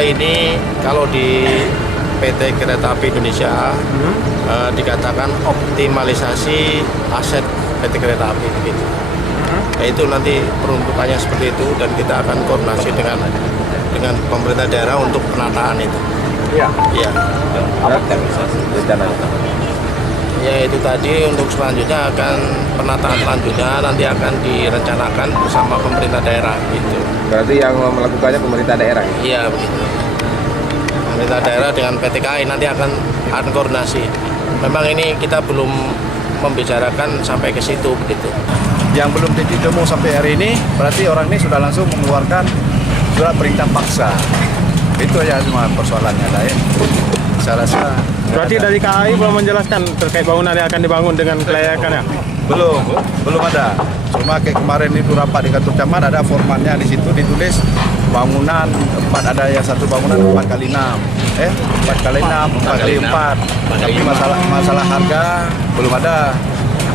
ini kalau di PT Kereta Api Indonesia dikatakan optimalisasi aset PT Kereta Api gitu. Itu nanti peruntukannya seperti itu dan kita akan koordinasi dengan pemerintah daerah untuk penataan itu. Iya. Iya. Apa rencananya? Ya itu tadi untuk selanjutnya akan penataan selanjutnya nanti akan direncanakan bersama pemerintah daerah gitu. Berarti yang melakukannya pemerintah daerah? Iya begitu. Pemerintah daerah dengan PT KAI nanti akan koordinasi. Memang ini kita belum membicarakan sampai ke situ begitu. Yang belum titik temu sampai hari ini berarti orang ini sudah langsung mengeluarkan surat perintah paksa. Itu aja cuma persoalannya lain. Saya rasa Berarti dari KAI belum menjelaskan terkait bangunan yang akan dibangun dengan kelayakannya? belum ada. Cuma kayak kemarin itu rapat di kantor camat ada formatnya di situ ditulis bangunan 4 ada yang satu bangunan 4x6. 4x6, 4x4. Tapi masalah harga belum ada.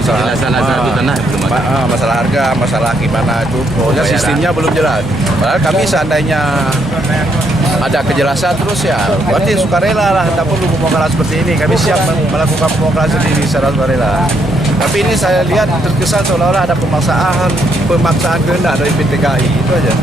Masalah harga, masalah gimana itu, pokoknya sistemnya belum jelas. Padahal kami seandainya ada kejelasan terus ya, berarti sukarela lah, tidak perlu pembongkaran seperti ini. Kami siap melakukan pembongkaran sendiri secara sukarela. Tapi ini saya lihat terkesan seolah-olah ada pemaksaan kehendak dari PT KAI, itu aja.